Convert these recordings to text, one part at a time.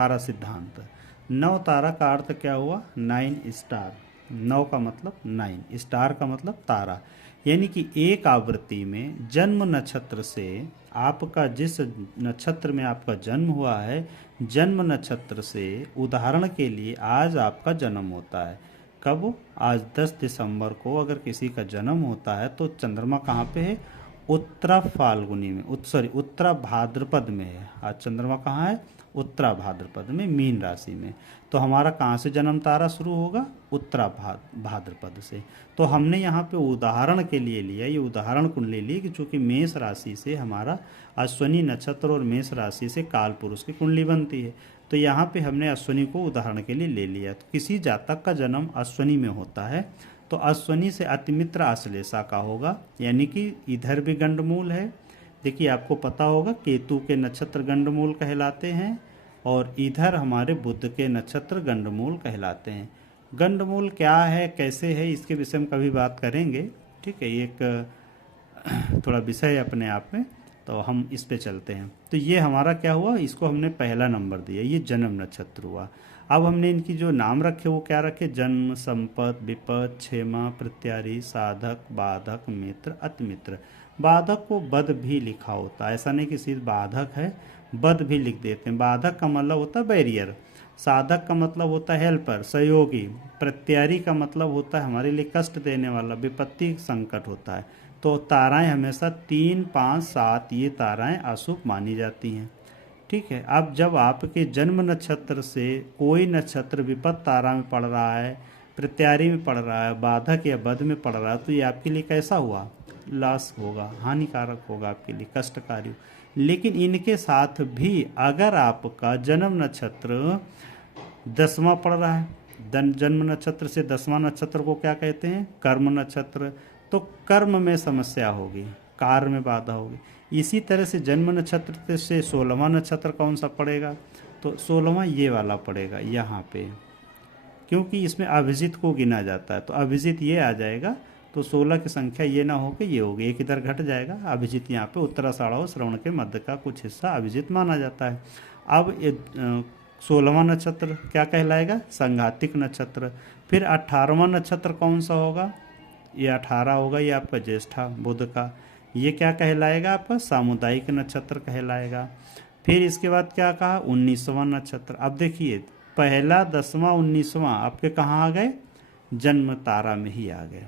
तारा सिद्धांत। नव तारा का अर्थ क्या हुआ? 9 स्टार। नव का मतलब 9, स्टार का मतलब तारा। यानी कि एक आवृत्ति में जन्म नक्षत्र से आपका जिस नक्षत्र में आपका जन्म हुआ है, जन्म नक्षत्र से उदाहरण के लिए आज आपका जन्म होता है। कब? आज 10 दिसंबर को अगर किसी का जन्म होता है तो चंद्रमा कहाँ पे है? उत्तरा फाल्गुनी में, उत्तरा भाद्रपद में है। आज चंद्रमा कहाँ है? उत्तरा भाद्रपद में, मीन राशि में। तो हमारा कहाँ से जन्म तारा शुरू होगा? उत्तरा भाद्रपद से। तो हमने यहाँ पे उदाहरण के लिए लिया, ये उदाहरण कुंडली ली कि चूंकि मेष राशि से हमारा अश्विनी नक्षत्र और मेष राशि से काल पुरुष की कुंडली बनती है, तो यहाँ पे हमने अश्विनी को उदाहरण के लिए ले लिया। तो किसी जातक का जन्म अश्विनी में होता है तो अश्विनी से अतिमित्र आश्लेषा का होगा, यानी कि इधर भी गंडमूल है। देखिए आपको पता होगा केतु के नक्षत्र गंडमूल कहलाते हैं और इधर हमारे बुध के नक्षत्र गंडमूल कहलाते हैं। गंडमूल क्या है, कैसे है, इसके विषय में कभी बात करेंगे। ठीक है, एक थोड़ा विषय है अपने आप में, तो हम इस पे चलते हैं। तो ये हमारा क्या हुआ, इसको हमने पहला नंबर दिया, ये जन्म नक्षत्र हुआ। अब हमने इनकी जो नाम रखे वो क्या रखे? जन्म, संपत, विपत, क्षेमा, प्रत्यारी, साधक, बाधक, मित्र, अतिमित्र। बाधक को बद भी लिखा होता है, ऐसा नहीं कि सिर्फ बाधक है, बद भी लिख देते हैं। बाधक का मतलब होता है बैरियर, साधक का मतलब होता है हेल्पर, सहयोगी, प्रत्यारी का मतलब होता है हमारे लिए कष्ट देने वाला, विपत्ति, संकट होता है। तो ताराएं हमेशा 3, 5, 7 ये ताराएं अशुभ मानी जाती हैं। ठीक है, अब जब आपके जन्म नक्षत्र से कोई नक्षत्र विपत तारा में पड़ रहा है, प्रत्यारी में पड़ रहा है, बाधक या बद में पड़ रहा है, तो ये आपके लिए कैसा हुआ? लॉस होगा, हानिकारक होगा आपके लिए, कष्टकारी। लेकिन इनके साथ भी अगर आपका जन्म नक्षत्र 10वां पड़ रहा है, जन्म नक्षत्र से 10वां नक्षत्र को क्या कहते हैं? कर्म नक्षत्र। तो कर्म में समस्या होगी, कार्य में बाधा होगी। इसी तरह से जन्म नक्षत्र से 16वां नक्षत्र कौन सा पड़ेगा? तो 16वां ये वाला पड़ेगा यहाँ पे, क्योंकि इसमें अभिजित को गिना जाता है, तो अभिजित ये आ जाएगा। तो 16 की संख्या ये ना हो कि ये होगी, एक इधर घट जाएगा। अभिजित यहाँ पे उत्तराषाढ़ और श्रवण के मध्य का कुछ हिस्सा अभिजित माना जाता है। अब 16वां नक्षत्र क्या कहलाएगा? संघातिक नक्षत्र। फिर 18वां नक्षत्र कौन सा होगा? ये 18 होगा, ये आपका ज्येष्ठा बुध का। ये क्या कहलाएगा? आपका सामुदायिक नक्षत्र कहलाएगा। फिर इसके बाद क्या कहा? 19वां नक्षत्र। अब देखिए पहला, 10वां, 19वां आपके कहाँ आ गए? जन्म तारा में ही आ गए,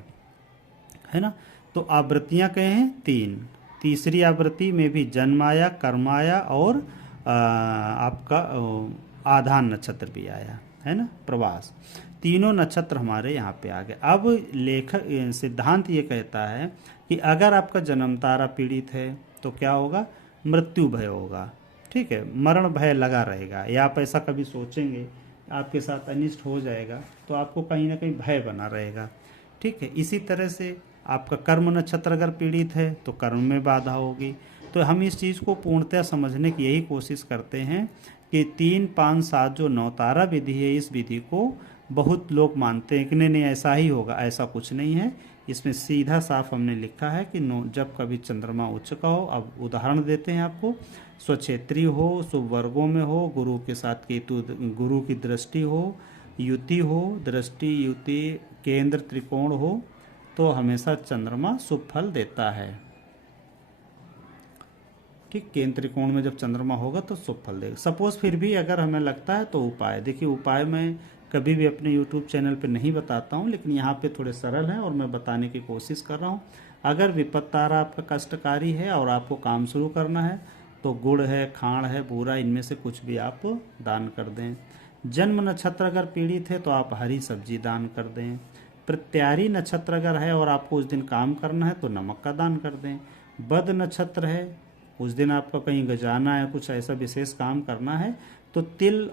है ना। तो आवृत्तियां कहे हैं 3। तीसरी आवृत्ति में भी जन्म आया, कर्म आया और आपका आधान नक्षत्र भी आया, है ना, प्रवास। तीनों नक्षत्र हमारे यहाँ पे आ गए। अब लेखक सिद्धांत ये कहता है कि अगर आपका जन्म तारा पीड़ित है तो क्या होगा? मृत्यु भय होगा। ठीक है, मरण भय लगा रहेगा, या आप ऐसा कभी सोचेंगे आपके साथ अनिष्ट हो जाएगा तो आपको कहीं ना कहीं भय बना रहेगा। ठीक है, इसी तरह से आपका कर्म नक्षत्र अगर पीड़ित है तो कर्म में बाधा होगी। तो हम इस चीज़ को पूर्णतः समझने की यही कोशिश करते हैं कि 3, 5, 7 जो नवतारा विधि है, इस विधि को बहुत लोग मानते हैं कि नहीं ऐसा ही होगा, ऐसा कुछ नहीं है। इसमें सीधा साफ हमने लिखा है कि जब कभी चंद्रमा उच्च का हो, अब उदाहरण देते हैं आपको, स्वक्षेत्रीय हो, शुभ वर्गों में हो, गुरु के साथ केतु, गुरु की दृष्टि हो, युति हो, दृष्टि युति केंद्र त्रिकोण हो, तो हमेशा चंद्रमा शुभ फल देता है। ठीक, केंद्र त्रिकोण में जब चंद्रमा होगा तो शुभ फल देगा। सपोज फिर भी अगर हमें लगता है तो उपाय देखिए, उपाय मैं कभी भी अपने YouTube चैनल पे नहीं बताता हूँ, लेकिन यहाँ पे थोड़े सरल हैं और मैं बताने की कोशिश कर रहा हूँ। अगर विपत्त तारा आपका कष्टकारी है और आपको काम शुरू करना है तो गुड़ है, खांड है, बूरा, इनमें से कुछ भी आप दान कर दें। जन्म नक्षत्र अगर पीड़ित है तो आप हरी सब्जी दान कर दें। प्रत्यारी नक्षत्र अगर है और आपको उस दिन काम करना है तो नमक का दान कर दें। बद नक्षत्र है, उस दिन आपको कहीं जाना है, कुछ ऐसा विशेष काम करना है तो तिल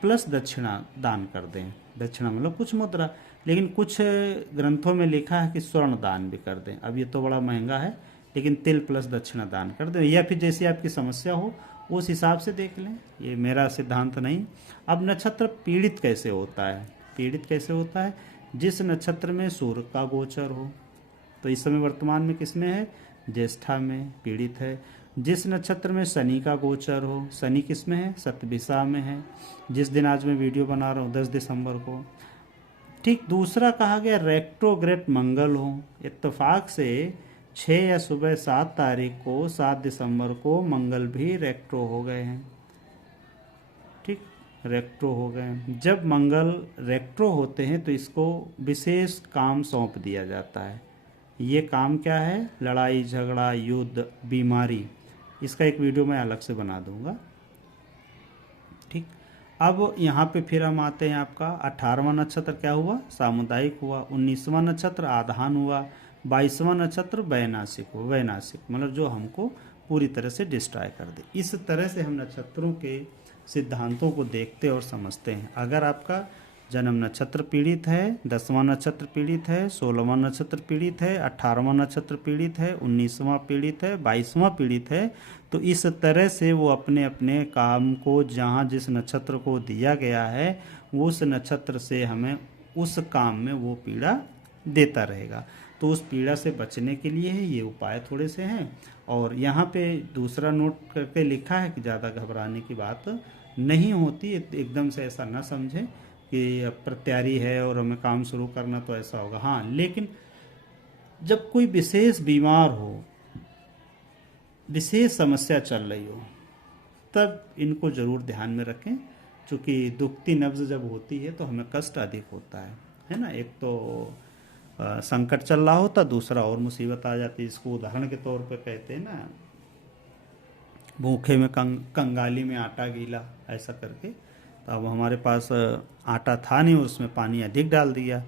प्लस दक्षिणा दान कर दें। दक्षिणा मतलब कुछ मुद्रा, लेकिन कुछ ग्रंथों में लिखा है कि स्वर्ण दान भी कर दें। अब ये तो बड़ा महंगा है, लेकिन तिल प्लस दक्षिणा दान कर दें, या फिर जैसी आपकी समस्या हो उस हिसाब से देख लें, ये मेरा सिद्धांत नहीं। अब नक्षत्र पीड़ित कैसे होता है? पीड़ित कैसे होता है? जिस नक्षत्र में सूर्य का गोचर हो, तो इस समय वर्तमान में किस में है? ज्येष्ठा में पीड़ित है। जिस नक्षत्र में शनि का गोचर हो, शनि किस में है, शतभिषा में है, जिस दिन आज मैं वीडियो बना रहा हूँ 10 दिसंबर को। ठीक, दूसरा कहा गया रेट्रोग्रेड मंगल हो। इत्तेफाक से 6 या सुबह 7 तारीख को 7 दिसंबर को मंगल भी रेट्रो हो गए हैं। ठीक, रेट्रो हो गए हैं। जब मंगल रेट्रो होते हैं तो इसको विशेष काम सौंप दिया जाता है। ये काम क्या है, लड़ाई झगड़ा युद्ध बीमारी, इसका एक वीडियो मैं अलग से बना दूंगा। ठीक, अब यहाँ पे फिर हम आते हैं, आपका 18वां नक्षत्र क्या हुआ, सामुदायिक हुआ। 19वां नक्षत्र आधान हुआ। 22वां नक्षत्र वैनाशिक हुआ। वैनाशिक मतलब जो हमको पूरी तरह से डिस्ट्रॉय कर दे। इस तरह से हम नक्षत्रों के सिद्धांतों को देखते और समझते हैं। अगर आपका जन्म नक्षत्र पीड़ित है, 10वां नक्षत्र पीड़ित है, 16वां नक्षत्र पीड़ित है, 18वां नक्षत्र पीड़ित है, 19वां पीड़ित है, 22वां पीड़ित है, तो इस तरह से वो अपने अपने काम को जहाँ जिस नक्षत्र को दिया गया है उस नक्षत्र से हमें उस काम में वो पीड़ा देता रहेगा। तो उस पीड़ा से बचने के लिए ये उपाय थोड़े से हैं। और यहाँ पे दूसरा नोट करके लिखा है कि ज़्यादा घबराने की बात नहीं होती। एकदम से ऐसा ना समझें कि अब प्रत्यारी है और हमें काम शुरू करना तो ऐसा होगा। हाँ, लेकिन जब कोई विशेष बीमार हो, विशेष समस्या चल रही हो, तब इनको ज़रूर ध्यान में रखें। क्योंकि दुखती नब्ज़ जब होती है तो हमें कष्ट अधिक होता है ना। एक तो संकट चल रहा होता, दूसरा और मुसीबत आ जाती है। इसको उदाहरण के तौर पे कहते हैं ना, भूखे में कंगाली में आटा गीला, ऐसा करके। तो अब हमारे पास आटा था नहीं और उसमें पानी अधिक डाल दिया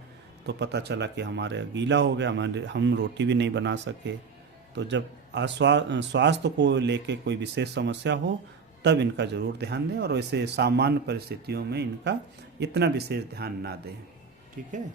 तो पता चला कि हमारे गीला हो गया, हम रोटी भी नहीं बना सके। तो जब स्वास्थ्य को लेके कोई विशेष समस्या हो तब इनका ज़रूर ध्यान दें, और वैसे सामान्य परिस्थितियों में इनका इतना विशेष ध्यान ना दें। ठीक है।